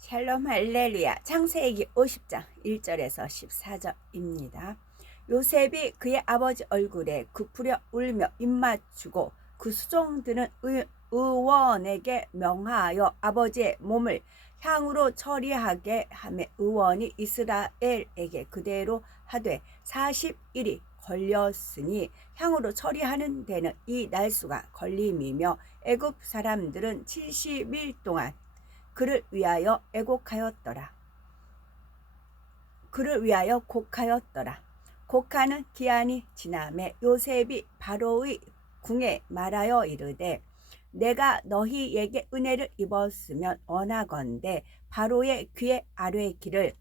샬롬 할렐루야. 창세기 50장 1절에서 14절입니다. 요셉이 그의 아버지 얼굴에 굽으려 울며 입맞추고 그 수종들은 의원에게 명하여 아버지의 몸을 향으로 처리하게 하며 의원이 이스라엘에게 그대로 하되 40일이 걸렸으니 향으로 처리하는 데는 이 날수가 걸림이며 애굽 사람들은 70일 동안 그를 위하여 애곡하였더라. 그를 위하여 곡하였더라. 곡하는 기한이 지나매 요셉이 바로의 궁에 말하여 이르되 내가 너희에게 은혜를 입었으면 원하건대 바로의 귀에 아뢰기를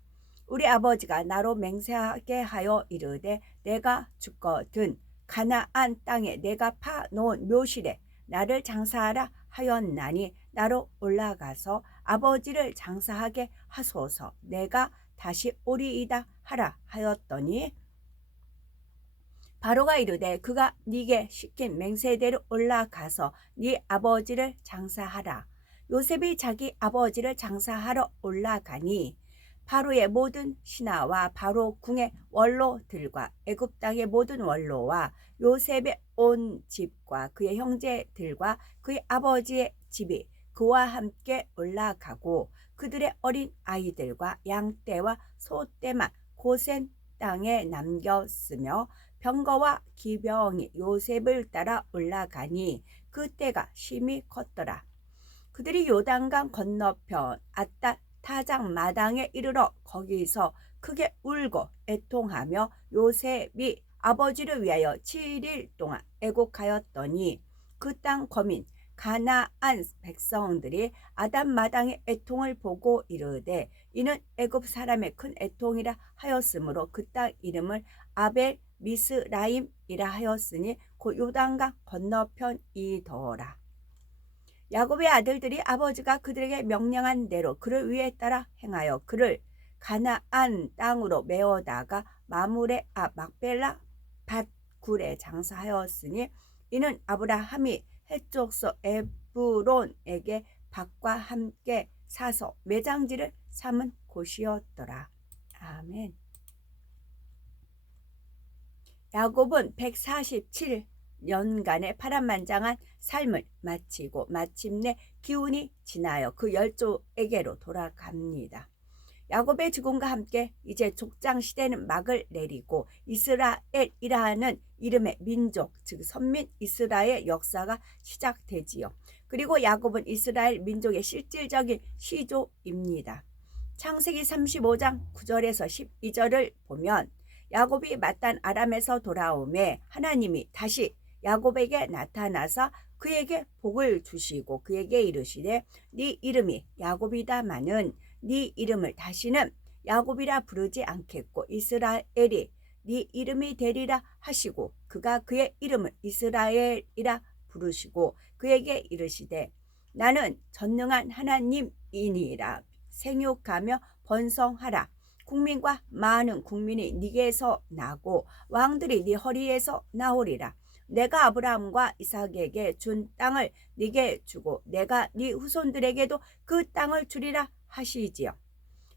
우리 아버지가 나로 맹세하게 하여 이르되 내가 죽거든 가나안 땅에 내가 파놓은 묘실에 나를 장사하라 하였나니 나로 올라가서 아버지를 장사하게 하소서. 내가 다시 오리이다 하라 하였더니 바로가 이르되 그가 네게 시킨 맹세대로 올라가서 네 아버지를 장사하라. 요셉이 자기 아버지를 장사하러 올라가니 바로의 모든 신하와 바로 궁의 원로들과 애굽 땅의 모든 원로와 요셉의 온 집과 그의 형제들과 그의 아버지의 집이 그와 함께 올라가고 그들의 어린 아이들과 양떼와 소떼만 고센 땅에 남겼으며 병거와 기병이 요셉을 따라 올라가니 그 때가 심히 컸더라. 그들이 요단강 건너편 아따 타작 마당에 이르러 거기서 크게 울고 애통하며 요셉이 아버지를 위하여 7일 동안 애곡하였더니 그 땅 거민 가나안 백성들이 아담 마당의 애통을 보고 이르되 이는 애굽 사람의 큰 애통이라 하였으므로 그 땅 이름을 아벨 미스라임이라 하였으니 곧 요단강 건너편이더라. 야곱의 아들들이 아버지가 그들에게 명령한 대로 그를 위에 따라 행하여 그를 가나안 땅으로 메어다가 마므레 막벨라 밧굴에 장사하였으니 이는 아브라함이 헷족소 에브론에게 밭과 함께 사서 매장지를 삼은 곳이었더라. 아멘. 야곱은 147년간의 파란만장한 삶을 마치고 마침내 기운이 지나여 그 열조에게로 돌아갑니다. 야곱의 죽음과 함께 이제 족장 시대는 막을 내리고 이스라엘이라는 이름의 민족, 즉 선민 이스라엘 역사가 시작되지요. 그리고 야곱은 이스라엘 민족의 실질적인 시조입니다. 창세기 35장 9절에서 12절을 보면 야곱이 맏단 아람에서 돌아오매 하나님이 다시 야곱에게 나타나서 그에게 복을 주시고 그에게 이르시되 네 이름이 야곱이다마는 네 이름을 다시는 야곱이라 부르지 않겠고 이스라엘이 네 이름이 되리라 하시고 그가 그의 이름을 이스라엘이라 부르시고 그에게 이르시되 나는 전능한 하나님이니라 생육하며 번성하라 국민과 많은 국민이 네게서 나고 왕들이 네 허리에서 나오리라. 내가 아브라함과 이삭에게 준 땅을 네게 주고 내가 네 후손들에게도 그 땅을 주리라 하시지요.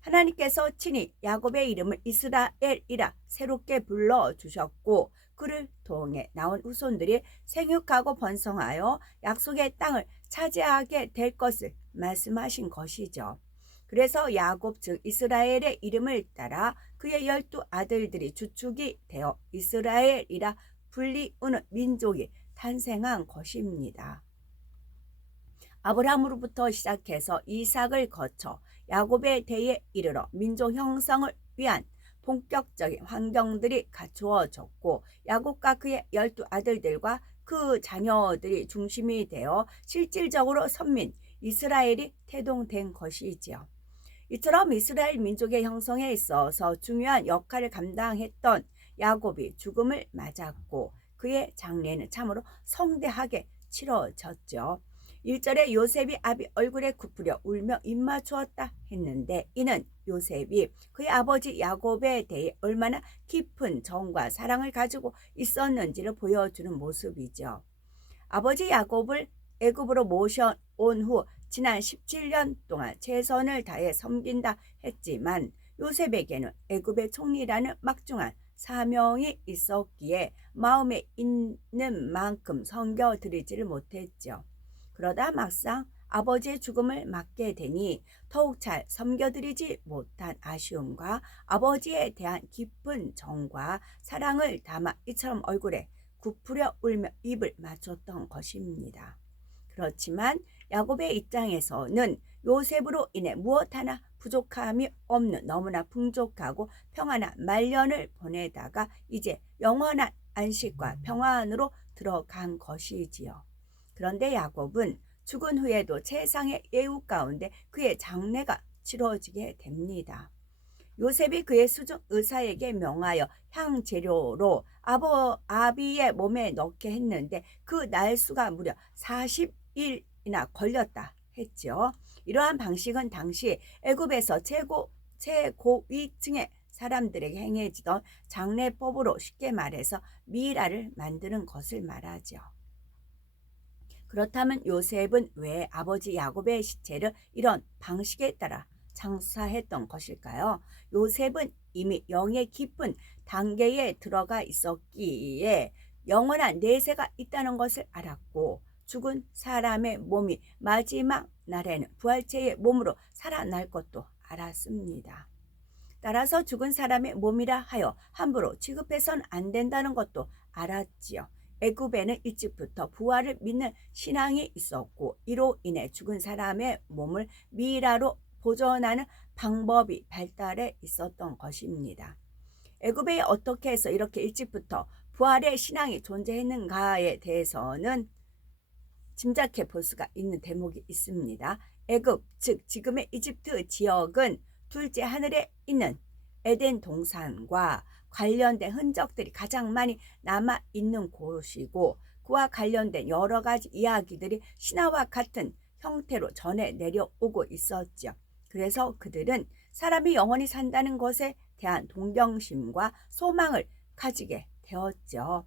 하나님께서 친히 야곱의 이름을 이스라엘이라 새롭게 불러주셨고 그를 통해 나온 후손들이 생육하고 번성하여 약속의 땅을 차지하게 될 것을 말씀하신 것이죠. 그래서 야곱 즉 이스라엘의 이름을 따라 그의 12 아들들이 주축이 되어 이스라엘이라 불리우는 민족이 탄생한 것입니다. 아브라함으로부터 시작해서 이삭을 거쳐 야곱의 대에 이르러 민족 형성을 위한 본격적인 환경들이 갖추어졌고 야곱과 그의 12 아들들과 그 자녀들이 중심이 되어 실질적으로 선민 이스라엘이 태동된 것이지요. 이처럼 이스라엘 민족의 형성에 있어서 중요한 역할을 감당했던 야곱이 죽음을 맞았고 그의 장례는 참으로 성대하게 치러졌죠. 1절에 요셉이 아비 얼굴에 굽으려 울며 입맞추었다 했는데 이는 요셉이 그의 아버지 야곱에 대해 얼마나 깊은 정과 사랑을 가지고 있었는지를 보여주는 모습이죠. 아버지 야곱을 애굽으로 모셔온 후 지난 17년 동안 최선을 다해 섬긴다 했지만 요셉에게는 애굽의 총리라는 막중한 사명이 있었기에 마음에 있는 만큼 섬겨드리지를 못했죠. 그러다 막상 아버지의 죽음을 맞게 되니 더욱 잘 섬겨드리지 못한 아쉬움과 아버지에 대한 깊은 정과 사랑을 담아 이처럼 얼굴에 굽으려 울며 입을 맞췄던 것입니다. 그렇지만 야곱의 입장에서는 요셉으로 인해 무엇 하나 부족함이 없는 너무나 풍족하고 평안한 말년을 보내다가 이제 영원한 안식과 평안으로 들어간 것이지요. 그런데 야곱은 죽은 후에도 최상의 예우 가운데 그의 장례가 치러지게 됩니다. 요셉이 그의 수중 의사에게 명하여 향재료로 아비의 몸에 넣게 했는데 그 날수가 무려 40일이나 걸렸다 했죠. 이러한 방식은 당시 애굽에서 최고위층의 사람들에게 행해지던 장례법으로 쉽게 말해서 미라를 만드는 것을 말하죠. 그렇다면 요셉은 왜 아버지 야곱의 시체를 이런 방식에 따라 장사했던 것일까요? 요셉은 이미 영의 깊은 단계에 들어가 있었기에 영원한 내세가 있다는 것을 알았고 죽은 사람의 몸이 마지막 날에는 부활체의 몸으로 살아날 것도 알았습니다. 따라서 죽은 사람의 몸이라 하여 함부로 취급해서는 안 된다는 것도 알았지요. 애굽에는 일찍부터 부활을 믿는 신앙이 있었고 이로 인해 죽은 사람의 몸을 미라로 보존하는 방법이 발달해 있었던 것입니다. 애굽에 어떻게 해서 이렇게 일찍부터 부활의 신앙이 존재했는가에 대해서는 짐작해 볼 수가 있는 대목이 있습니다. 애굽, 즉 지금의 이집트 지역은 둘째 하늘에 있는 에덴 동산과 관련된 흔적들이 가장 많이 남아있는 곳이고 그와 관련된 여러 가지 이야기들이 신화와 같은 형태로 전해 내려오고 있었죠. 그래서 그들은 사람이 영원히 산다는 것에 대한 동경심과 소망을 가지게 되었죠.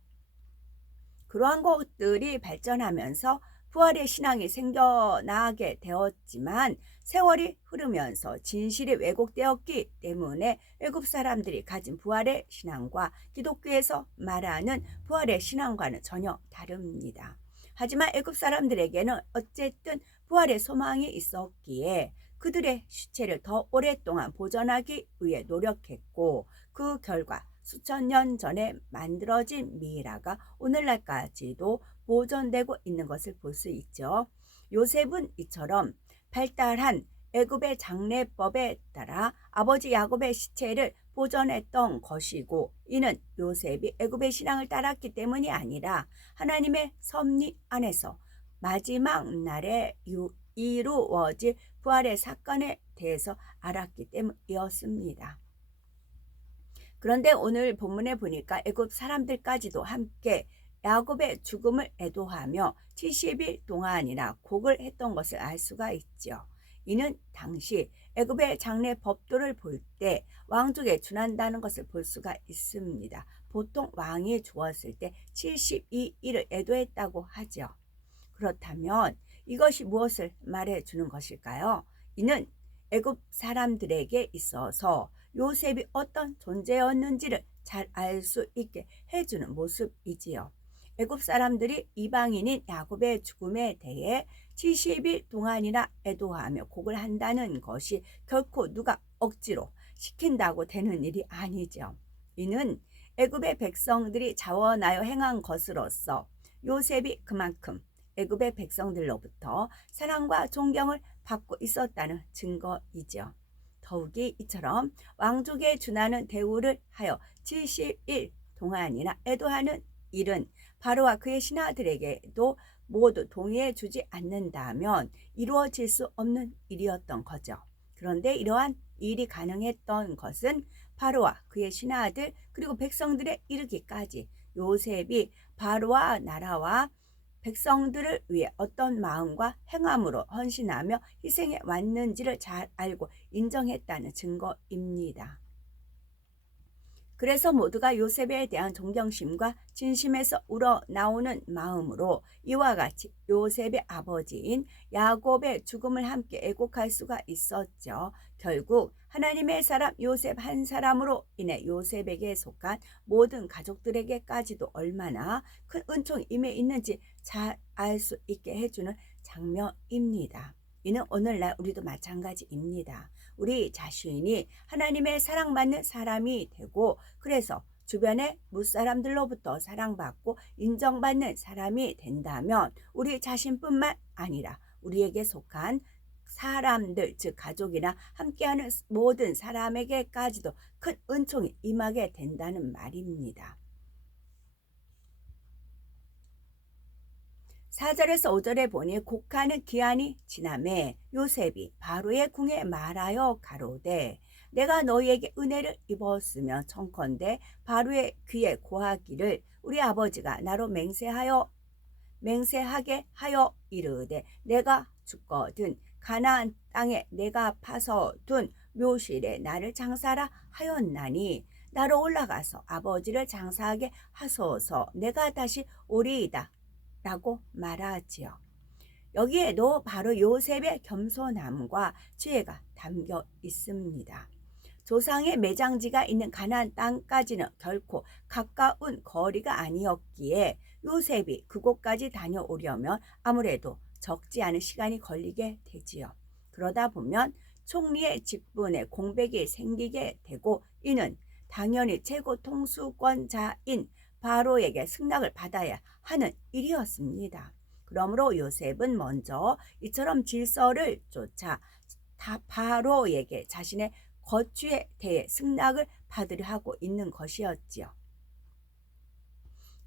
그러한 것들이 발전하면서 부활의 신앙이 생겨나게 되었지만 세월이 흐르면서 진실이 왜곡되었기 때문에 애굽 사람들이 가진 부활의 신앙과 기독교에서 말하는 부활의 신앙과는 전혀 다릅니다. 하지만 애굽 사람들에게는 어쨌든 부활의 소망이 있었기에 그들의 시체를 더 오랫동안 보존하기 위해 노력했고 그 결과 수천 년 전에 만들어진 미라가 오늘날까지도 보존되고 있는 것을 볼 수 있죠. 요셉은 이처럼 발달한 애굽의 장례법에 따라 아버지 야곱의 시체를 보존했던 것이고 이는 요셉이 애굽의 신앙을 따랐기 때문이 아니라 하나님의 섭리 안에서 마지막 날에 이루어질 부활의 사건에 대해서 알았기 때문이었습니다. 그런데 오늘 본문에 보니까 애굽 사람들까지도 함께 야곱의 죽음을 애도하며 70일 동안이나 곡을 했던 것을 알 수가 있죠. 이는 당시 애굽의 장례 법도를 볼 때 왕족에 준한다는 것을 볼 수가 있습니다. 보통 왕이 죽었을 때 72일을 애도했다고 하죠. 그렇다면 이것이 무엇을 말해주는 것일까요? 이는 애굽 사람들에게 있어서 요셉이 어떤 존재였는지를 잘 알 수 있게 해주는 모습이지요. 애굽 사람들이 이방인인 야곱의 죽음에 대해 70일 동안이나 애도하며 곡을 한다는 것이 결코 누가 억지로 시킨다고 되는 일이 아니죠. 이는 애굽의 백성들이 자원하여 행한 것으로서 요셉이 그만큼 애굽의 백성들로부터 사랑과 존경을 받고 있었다는 증거이죠. 더욱이 이처럼 왕족에 준하는 대우를 하여 70일 동안이나 애도하는 일은 바로와 그의 신하들에게도 모두 동의해 주지 않는다면 이루어질 수 없는 일이었던 거죠. 그런데 이러한 일이 가능했던 것은 바로와 그의 신하들 그리고 백성들에 이르기까지 요셉이 바로와 나라와 백성들을 위해 어떤 마음과 행함으로 헌신하며 희생해 왔는지를 잘 알고 인정했다는 증거입니다. 그래서 모두가 요셉에 대한 존경심과 진심에서 우러나오는 마음으로 이와 같이 요셉의 아버지인 야곱의 죽음을 함께 애곡할 수가 있었죠. 결국 하나님의 사람 요셉 한 사람으로 인해 요셉에게 속한 모든 가족들에게까지도 얼마나 큰 은총이 임해 있는지 잘 알 수 있게 해주는 장면입니다. 이는 오늘날 우리도 마찬가지입니다. 우리 자신이 하나님의 사랑받는 사람이 되고 그래서 주변의 무사람들로부터 사랑받고 인정받는 사람이 된다면 우리 자신뿐만 아니라 우리에게 속한 사람들, 즉 가족이나 함께하는 모든 사람에게까지도 큰 은총이 임하게 된다는 말입니다. 4절에서 5절에 보니 곡하는 기한이 지남에 요셉이 바로의 궁에 말하여 가로되 내가 너희에게 은혜를 입었으며 청컨대 바로의 귀에 고하기를 우리 아버지가 나로 맹세하게 하여 이르되 내가 죽거든 가나안 땅에 내가 파서 둔 묘실에 나를 장사라 하였나니 나로 올라가서 아버지를 장사하게 하소서 내가 다시 오리이다 라고 말하지요. 여기에도 바로 요셉의 겸손함과 지혜가 담겨 있습니다. 조상의 매장지가 있는 가나안 땅까지는 결코 가까운 거리가 아니었기에 요셉이 그곳까지 다녀오려면 아무래도 적지 않은 시간이 걸리게 되지요. 그러다 보면 총리의 직분에 공백이 생기게 되고 이는 당연히 최고 통수권자인 바로에게 승낙을 받아야 하는 일이었습니다. 그러므로 요셉은 먼저 이처럼 질서를 쫓아 바로에게 자신의 거취에 대해 승낙을 받으려 하고 있는 것이었지요.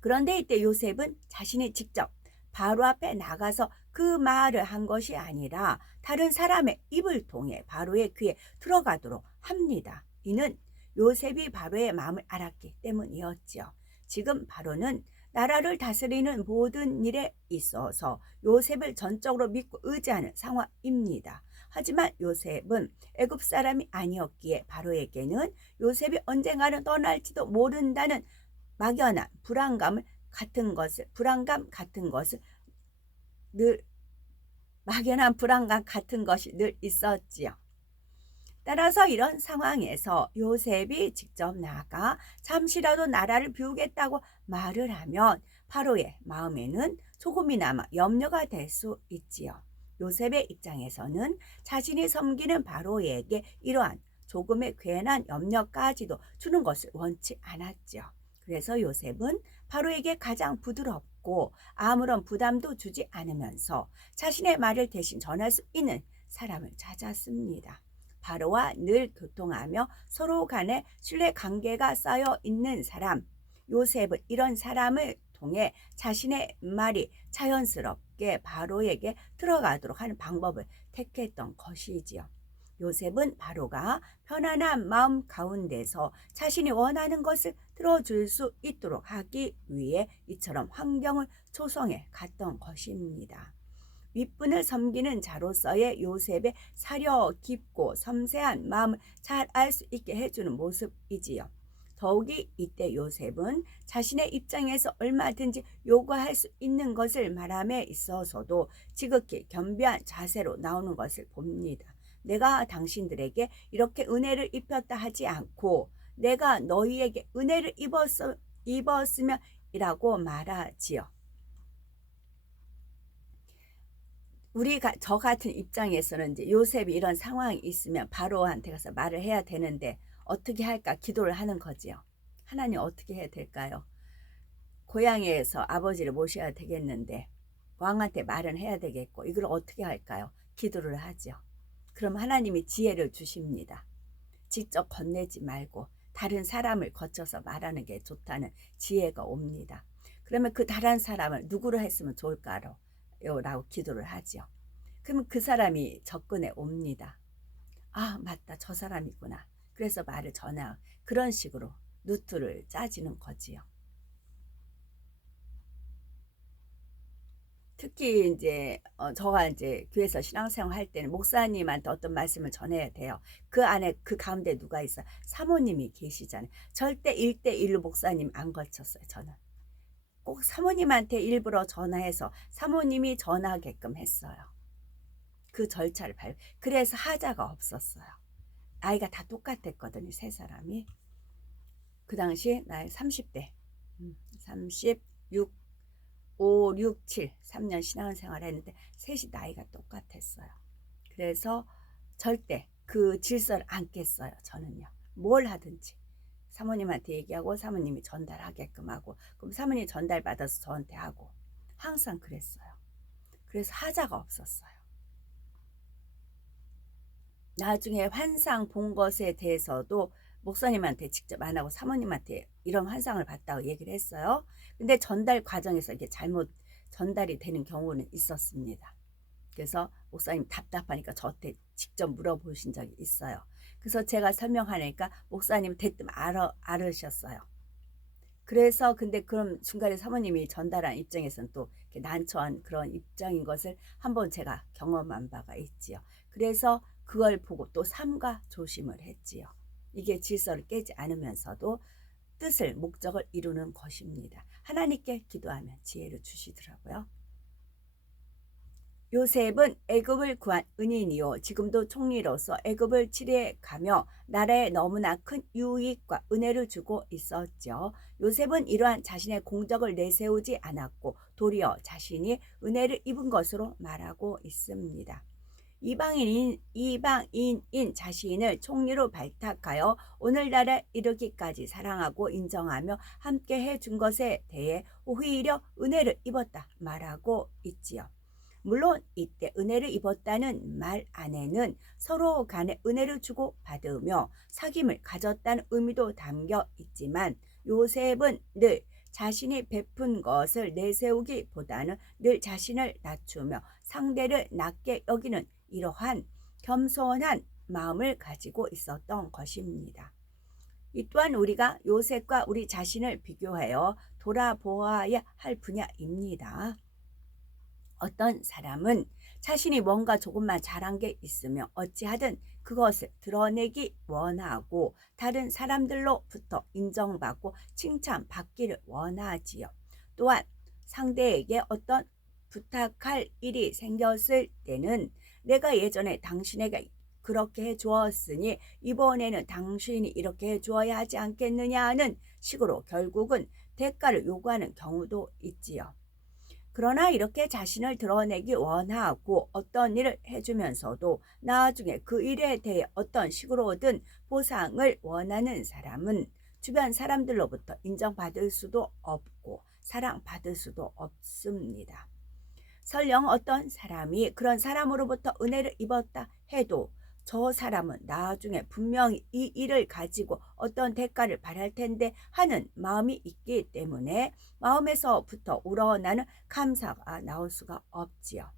그런데 이때 요셉은 자신이 직접 바로 앞에 나가서 그 말을 한 것이 아니라 다른 사람의 입을 통해 바로의 귀에 들어가도록 합니다. 이는 요셉이 바로의 마음을 알았기 때문이었지요. 지금 바로는 나라를 다스리는 모든 일에 있어서 요셉을 전적으로 믿고 의지하는 상황입니다. 하지만 요셉은 애굽 사람이 아니었기에 바로에게는 요셉이 언젠가는 떠날지도 모른다는 막연한 불안감 같은 것을 늘 있었지요. 따라서 이런 상황에서 요셉이 직접 나가 잠시라도 나라를 비우겠다고 말을 하면 바로의 마음에는 조금이나마 염려가 될 수 있지요. 요셉의 입장에서는 자신이 섬기는 바로에게 이러한 조금의 괜한 염려까지도 주는 것을 원치 않았죠. 그래서 요셉은 바로에게 가장 부드럽고 아무런 부담도 주지 않으면서 자신의 말을 대신 전할 수 있는 사람을 찾았습니다. 바로와 늘 교통하며 서로 간에 신뢰 관계가 쌓여 있는 사람, 요셉은 이런 사람을 통해 자신의 말이 자연스럽게 바로에게 들어가도록 하는 방법을 택했던 것이지요. 요셉은 바로가 편안한 마음 가운데서 자신이 원하는 것을 들어줄 수 있도록 하기 위해 이처럼 환경을 조성해 갔던 것입니다. 윗분을 섬기는 자로서의 요셉의 사려 깊고 섬세한 마음을 잘 알 수 있게 해주는 모습이지요. 더욱이 이때 요셉은 자신의 입장에서 얼마든지 요구할 수 있는 것을 말함에 있어서도 지극히 겸비한 자세로 나오는 것을 봅니다. 내가 당신들에게 이렇게 은혜를 입혔다 하지 않고 내가 너희에게 은혜를 입었으면 이라고 말하지요. 저 같은 입장에서는 이제 요셉이 이런 상황이 있으면 바로한테 가서 말을 해야 되는데 어떻게 할까 기도를 하는 거지요. 하나님 어떻게 해야 될까요? 고향에서 아버지를 모셔야 되겠는데 왕한테 말은 해야 되겠고 이걸 어떻게 할까요? 기도를 하죠. 그럼 하나님이 지혜를 주십니다. 직접 건네지 말고 다른 사람을 거쳐서 말하는 게 좋다는 지혜가 옵니다. 그러면 그 다른 사람을 누구로 했으면 좋을까요? 라고 기도를 하죠. 그러면 그 사람이 접근해 옵니다. 아 맞다 저 사람이구나. 그래서 말을 전하 그런 식으로 루트를 짜지는 거지요. 특히 이제 저가 이제 교회에서 신앙생활 할 때는 목사님한테 어떤 말씀을 전해야 돼요. 그 안에 그 가운데 누가 있어? 사모님이 계시잖아요. 절대 1대1로 목사님 안 걸쳤어요, 저는. 꼭 사모님한테 일부러 전화해서 사모님이 전화하게끔 했어요. 그 절차를 그래서 하자가 없었어요. 아이가 다 똑같았거든요, 세 사람이. 그 당시 나이 30대. 36, 5, 6, 7, 3년 신앙생활 했는데 셋이 나이가 똑같았어요. 그래서 절대 그 질서를 안 깼어요, 저는요. 뭘 하든지. 사모님한테 얘기하고 사모님이 전달하게끔 하고, 그럼 사모님이 전달받아서 저한테 하고. 항상 그랬어요. 그래서 하자가 없었어요. 나중에 환상 본 것에 대해서도 목사님한테 직접 안 하고 사모님한테 이런 환상을 봤다고 얘기를 했어요. 근데 전달 과정에서 이게 잘못 전달이 되는 경우는 있었습니다. 그래서 목사님 답답하니까 저한테 직접 물어보신 적이 있어요. 그래서 제가 설명하니까 목사님 대뜸 알으셨어요. 그래서 근데 그럼 중간에 사모님이 전달한 입장에서는 또 이렇게 난처한 그런 입장인 것을 한번 제가 경험한 바가 있지요. 그래서 그걸 보고 또 삼가 조심을 했지요. 이게 질서를 깨지 않으면서도 뜻을 목적을 이루는 것입니다. 하나님께 기도하면 지혜를 주시더라고요. 요셉은 애굽을 구한 은인이요 지금도 총리로서 애굽을 치리해 가며 나라에 너무나 큰 유익과 은혜를 주고 있었죠. 요셉은 이러한 자신의 공적을 내세우지 않았고 도리어 자신이 은혜를 입은 것으로 말하고 있습니다. 이방인인 자신을 총리로 발탁하여 오늘날에 이르기까지 사랑하고 인정하며 함께 해준 것에 대해 오히려 은혜를 입었다 말하고 있지요. 물론 이때 은혜를 입었다는 말 안에는 서로 간에 은혜를 주고 받으며 사귐을 가졌다는 의미도 담겨 있지만 요셉은 늘 자신이 베푼 것을 내세우기보다는 늘 자신을 낮추며 상대를 낮게 여기는 이러한 겸손한 마음을 가지고 있었던 것입니다. 이 또한 우리가 요셉과 우리 자신을 비교하여 돌아보아야 할 분야입니다. 어떤 사람은 자신이 뭔가 조금만 잘한 게 있으며 어찌하든 그것을 드러내기 원하고 다른 사람들로부터 인정받고 칭찬받기를 원하지요. 또한 상대에게 어떤 부탁할 일이 생겼을 때는 내가 예전에 당신에게 그렇게 해주었으니 이번에는 당신이 이렇게 해주어야 하지 않겠느냐 하는 식으로 결국은 대가를 요구하는 경우도 있지요. 그러나 이렇게 자신을 드러내기 원하고 어떤 일을 해주면서도 나중에 그 일에 대해 어떤 식으로든 보상을 원하는 사람은 주변 사람들로부터 인정받을 수도 없고 사랑받을 수도 없습니다. 설령 어떤 사람이 그런 사람으로부터 은혜를 입었다 해도 저 사람은 나중에 분명히 이 일을 가지고 어떤 대가를 바랄 텐데 하는 마음이 있기 때문에 마음에서부터 우러나는 감사가 나올 수가 없지요.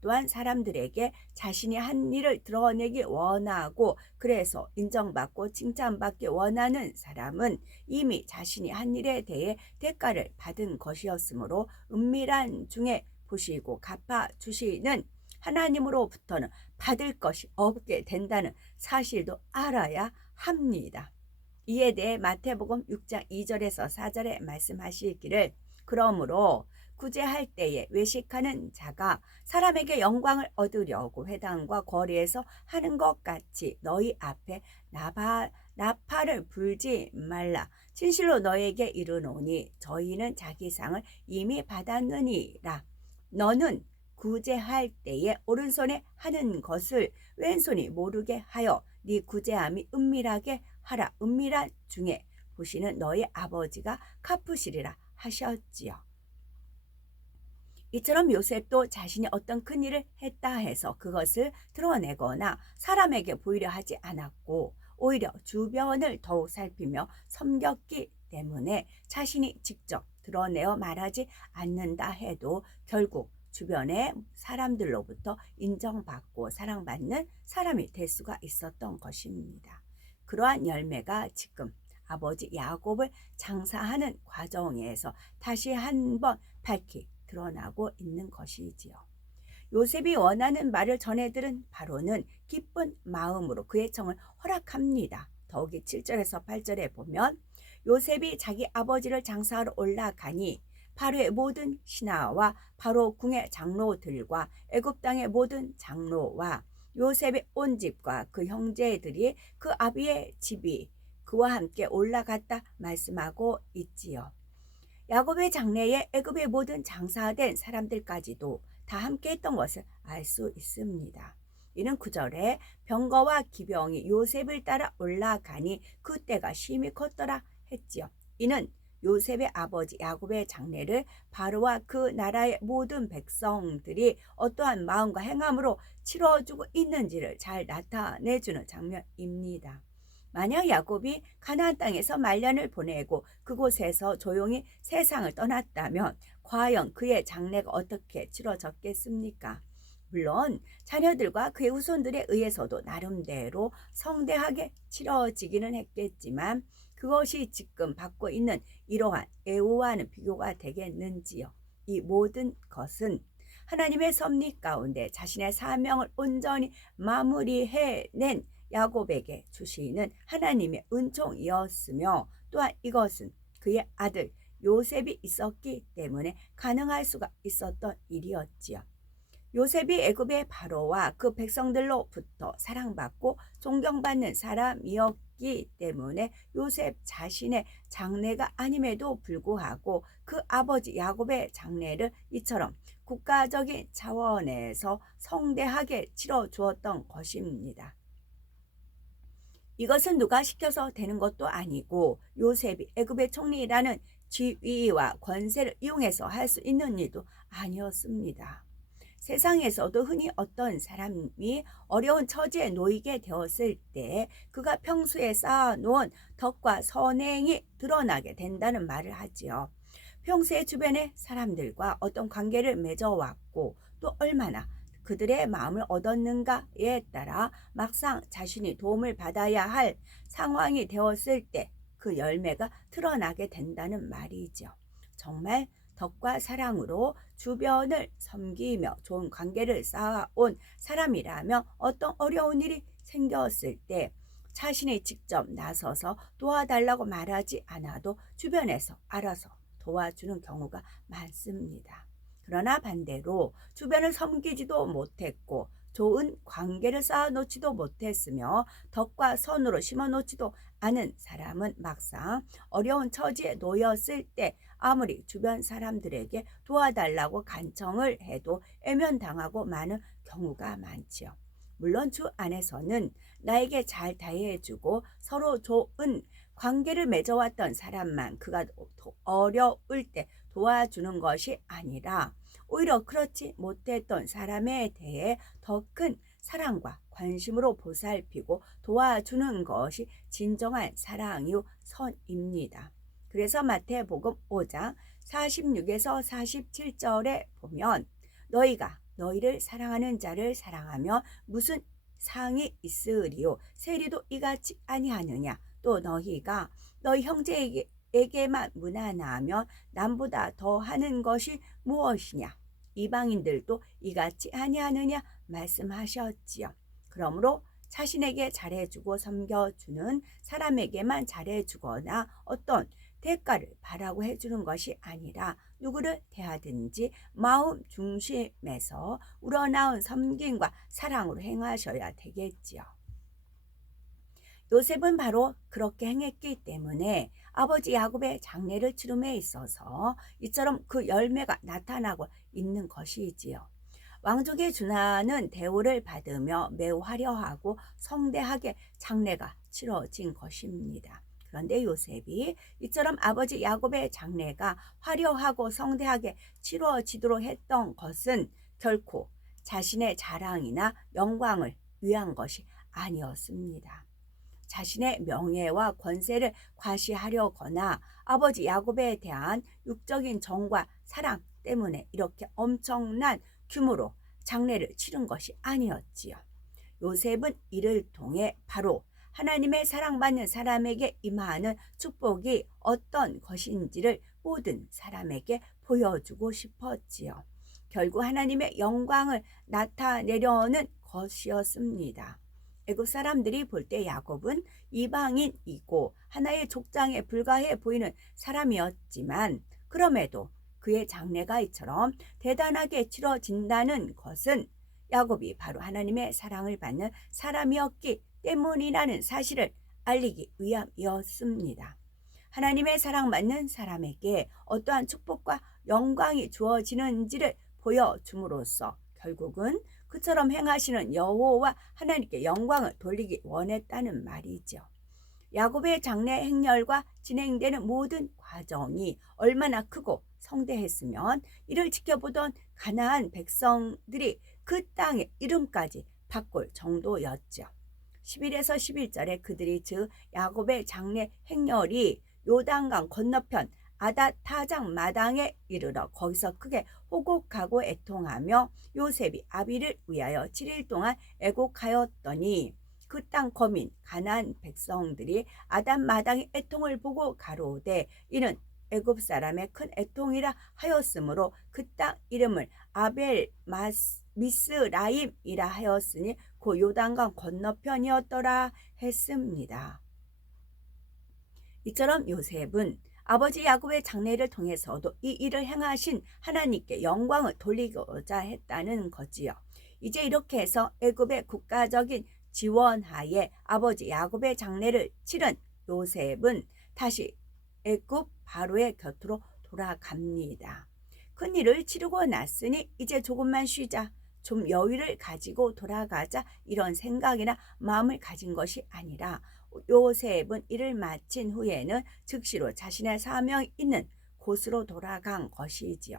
또한 사람들에게 자신이 한 일을 드러내기 원하고 그래서 인정받고 칭찬받기 원하는 사람은 이미 자신이 한 일에 대해 대가를 받은 것이었으므로 은밀한 중에 보시고 갚아주시는 하나님으로부터는 받을 것이 없게 된다는 사실도 알아야 합니다. 이에 대해 마태복음 6장 2절에서 4절에 말씀하시기를 그러므로 구제할 때에 외식하는 자가 사람에게 영광을 얻으려고 회당과 거리에서 하는 것 같이 너희 앞에 나팔을 불지 말라. 진실로 너에게 이르노니 저희는 자기 상을 이미 받았느니라. 너는 구제할 때에 오른손에 하는 것을 왼손이 모르게 하여 네 구제함이 은밀하게 하라. 은밀한 중에 보시는 너희 아버지가 갚으시리라 하셨지요. 이처럼 요셉도 자신이 어떤 큰일을 했다 해서 그것을 드러내거나 사람에게 보이려 하지 않았고 오히려 주변을 더욱 살피며 섬겼기 때문에 자신이 직접 드러내어 말하지 않는다 해도 결국 주변의 사람들로부터 인정받고 사랑받는 사람이 될 수가 있었던 것입니다. 그러한 열매가 지금 아버지 야곱을 장사하는 과정에서 다시 한번 밝히 드러나고 있는 것이지요. 요셉이 원하는 말을 전해 들은 바로는 기쁜 마음으로 그의 청을 허락합니다. 더욱이 7절에서 8절에 보면 요셉이 자기 아버지를 장사하러 올라가니 바로의 모든 신하와 바로 궁의 장로들과 애굽 땅의 모든 장로와 요셉의 온 집과 그 형제들이 그 아비의 집이 그와 함께 올라갔다 말씀하고 있지요. 야곱의 장래에 애굽의 모든 장사된 사람들까지도 다 함께 했던 것을 알 수 있습니다. 이는 9절에 병거와 기병이 요셉을 따라 올라가니 그때가 심히 컸더라 했지요. 이는 요셉의 아버지 야곱의 장래를 바로와 그 나라의 모든 백성들이 어떠한 마음과 행함으로 치러주고 있는지를 잘 나타내주는 장면입니다. 만약 야곱이 가나안 땅에서 말년을 보내고 그곳에서 조용히 세상을 떠났다면 과연 그의 장래가 어떻게 치러졌겠습니까? 물론 자녀들과 그의 후손들에 의해서도 나름대로 성대하게 치러지기는 했겠지만 그것이 지금 받고 있는 이러한 애호와는 비교가 되겠는지요. 이 모든 것은 하나님의 섭리 가운데 자신의 사명을 온전히 마무리해낸 야곱에게 주시는 하나님의 은총이었으며 또한 이것은 그의 아들 요셉이 있었기 때문에 가능할 수가 있었던 일이었지요. 요셉이 애굽의 바로와 그 백성들로부터 사랑받고 존경받는 사람이었기 때문에 요셉 자신의 장래가 아님에도 불구하고 그 아버지 야곱의 장래를 이처럼 국가적인 차원에서 성대하게 치러주었던 것입니다. 이것은 누가 시켜서 되는 것도 아니고 요셉이 애굽의 총리라는 지위와 권세를 이용해서 할 수 있는 일도 아니었습니다. 세상에서도 흔히 어떤 사람이 어려운 처지에 놓이게 되었을 때 그가 평소에 쌓아놓은 덕과 선행이 드러나게 된다는 말을 하지요. 평소에 주변의 사람들과 어떤 관계를 맺어왔고 또 얼마나 그들의 마음을 얻었는가에 따라 막상 자신이 도움을 받아야 할 상황이 되었을 때 그 열매가 드러나게 된다는 말이죠. 정말 덕과 사랑으로 주변을 섬기며 좋은 관계를 쌓아온 사람이라면 어떤 어려운 일이 생겼을 때 자신이 직접 나서서 도와달라고 말하지 않아도 주변에서 알아서 도와주는 경우가 많습니다. 그러나 반대로 주변을 섬기지도 못했고 좋은 관계를 쌓아놓지도 못했으며 덕과 선으로 심어놓지도 않은 사람은 막상 어려운 처지에 놓였을 때 아무리 주변 사람들에게 도와달라고 간청을 해도 애면당하고 마는 경우가 많지요. 물론 주 안에서는 나에게 잘 대해주고 서로 좋은 관계를 맺어왔던 사람만 그가 어려울 때 도와주는 것이 아니라 오히려 그렇지 못했던 사람에 대해 더 큰 사랑과 관심으로 보살피고 도와주는 것이 진정한 사랑이요 선입니다. 그래서 마태복음 5장 46에서 47절에 보면 너희가 너희를 사랑하는 자를 사랑하며 무슨 상이 있으리요 세리도 이같이 아니하느냐 또 너희가 너희 형제에게만 무난하며 남보다 더 하는 것이 무엇이냐 이방인들도 이같이 아니하느냐 말씀하셨지요. 그러므로 자신에게 잘해주고 섬겨주는 사람에게만 잘해주거나 어떤 대가를 바라고 해주는 것이 아니라 누구를 대하든지 마음 중심에서 우러나온 섬김과 사랑으로 행하셔야 되겠지요. 요셉은 바로 그렇게 행했기 때문에 아버지 야곱의 장례를 치름에 있어서 이처럼 그 열매가 나타나고 있는 것이지요. 왕족의 준하는 대우를 받으며 매우 화려하고 성대하게 장례가 치러진 것입니다. 그런데 요셉이 이처럼 아버지 야곱의 장례가 화려하고 성대하게 치러지도록 했던 것은 결코 자신의 자랑이나 영광을 위한 것이 아니었습니다. 자신의 명예와 권세를 과시하려거나 아버지 야곱에 대한 육적인 정과 사랑 때문에 이렇게 엄청난 규모로 장례를 치른 것이 아니었지요. 요셉은 이를 통해 바로 하나님의 사랑받는 사람에게 임하는 축복이 어떤 것인지를 모든 사람에게 보여주고 싶었지요. 결국 하나님의 영광을 나타내려는 것이었습니다. 애굽 사람들이 볼 때 야곱은 이방인이고 하나의 족장에 불과해 보이는 사람이었지만 그럼에도 그의 장래가 이처럼 대단하게 치러진다는 것은 야곱이 바로 하나님의 사랑을 받는 사람이었기 때문이라는 사실을 알리기 위함이었습니다. 하나님의 사랑받는 사람에게 어떠한 축복과 영광이 주어지는지를 보여줌으로써 결국은 그처럼 행하시는 여호와 하나님께 영광을 돌리기 원했다는 말이죠. 야곱의 장래 행렬과 진행되는 모든 과정이 얼마나 크고 성대했으면 이를 지켜보던 가나안 백성들이 그 땅의 이름까지 바꿀 정도였죠. 10일에서 11절에 그들이 즉 야곱의 장래 행렬이 요단강 건너편 아닷타장 마당에 이르러 거기서 크게 호곡하고 애통하며 요셉이 아비를 위하여 7일 동안 애곡하였더니 그 땅 거민 가나안 백성들이 아닷 마당의 애통을 보고 가로되 이는 애굽 사람의 큰 애통이라 하였으므로 그 땅 이름을 아벨 미스라임이라 하였으니 그 요단강 건너편이었더라 했습니다. 이처럼 요셉은 아버지 야곱의 장래를 통해서도 이 일을 행하신 하나님께 영광을 돌리고자 했다는 거지요. 이제 이렇게 해서 애굽의 국가적인 지원하에 아버지 야곱의 장래를 치른 요셉은 다시 애굽 바로의 곁으로 돌아갑니다. 큰 일을 치르고 났으니 이제 조금만 쉬자, 좀 여유를 가지고 돌아가자 이런 생각이나 마음을 가진 것이 아니라 요셉은 일을 마친 후에는 즉시로 자신의 사명이 있는 곳으로 돌아간 것이지요.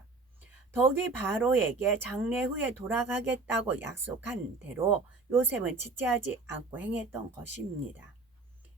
더욱이 바로에게 장래 후에 돌아가겠다고 약속한 대로 요셉은 지체하지 않고 행했던 것입니다.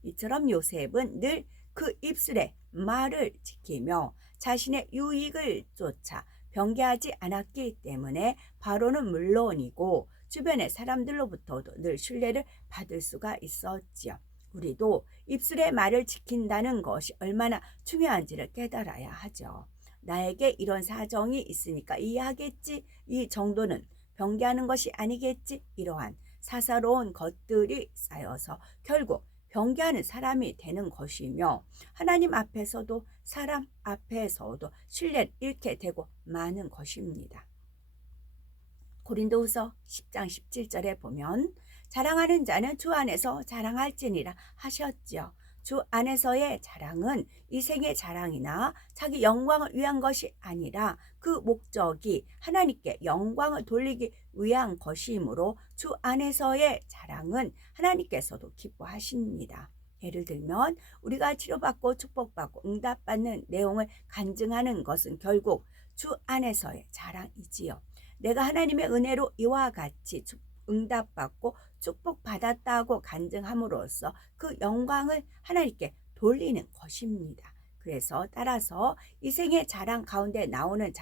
이처럼 요셉은 늘 그 입술의 말을 지키며 자신의 유익을 쫓아 변개하지 않았기 때문에 바로는 물론이고 주변의 사람들로부터도 늘 신뢰를 받을 수가 있었지요. 우리도 입술의 말을 지킨다는 것이 얼마나 중요한지를 깨달아야 하죠. 나에게 이런 사정이 있으니까 이해하겠지, 이 정도는 변개하는 것이 아니겠지, 이러한 사사로운 것들이 쌓여서 결국 변개하는 사람이 되는 것이며 하나님 앞에서도 사람 앞에서도 신뢰를 잃게 되고 마는 것입니다. 고린도후서 10장 17절에 보면 자랑하는 자는 주 안에서 자랑할지니라 하셨죠. 주 안에서의 자랑은 이 생의 자랑이나 자기 영광을 위한 것이 아니라 그 목적이 하나님께 영광을 돌리기 위한 것이므로 주 안에서의 자랑은 하나님께서도 기뻐하십니다. 예를 들면 우리가 치료받고 축복받고 응답받는 내용을 간증하는 것은 결국 주 안에서의 자랑이지요. 내가 하나님의 은혜로 이와 같이 응답받고 축복받았다고 간증함으로써 그 영광을 하나님께 돌리는 것입니다. 그래서 따라서 이 생의 자랑 가운데 나오는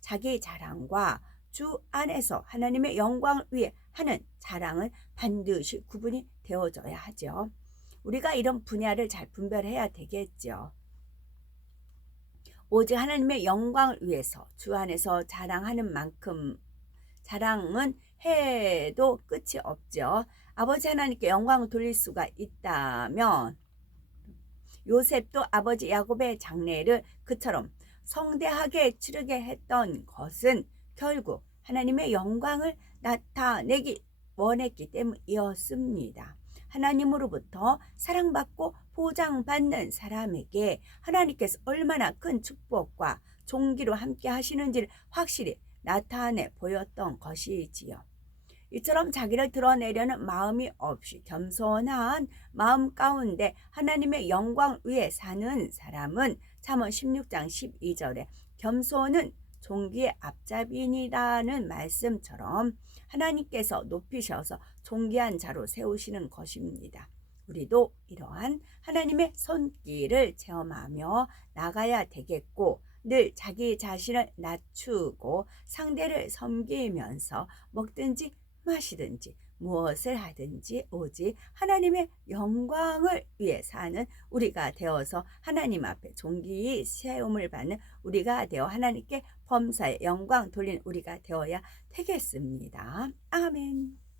자기 자랑과 주 안에서 하나님의 영광을 위해 하는 자랑은 반드시 구분이 되어져야 하죠. 우리가 이런 분야를 잘 분별해야 되겠죠. 오직 하나님의 영광을 위해서 주 안에서 자랑하는 만큼 자랑은 해도 끝이 없죠. 아버지 하나님께 영광을 돌릴 수가 있다면 요셉도 아버지 야곱의 장래를 그처럼 성대하게 치르게 했던 것은 결국 하나님의 영광을 나타내기 원했기 때문이었습니다. 하나님으로부터 사랑받고 보장받는 사람에게 하나님께서 얼마나 큰 축복과 존귀로 함께 하시는지를 확실히 나타내 보였던 것이지요. 이처럼 자기를 드러내려는 마음이 없이 겸손한 마음 가운데 하나님의 영광 위에 사는 사람은 잠언 16장 12절에 겸손은 존귀의 앞잡이니라는 말씀처럼 하나님께서 높이셔서 존귀한 자로 세우시는 것입니다. 우리도 이러한 하나님의 손길을 체험하며 나가야 되겠고 늘 자기 자신을 낮추고 상대를 섬기면서 먹든지 마시든지 무엇을 하든지 오직 하나님의 영광을 위해 사는 우리가 되어서 하나님 앞에 존귀히 세움을 받는 우리가 되어 하나님께 범사의 영광 돌린 우리가 되어야 되겠습니다. 아멘.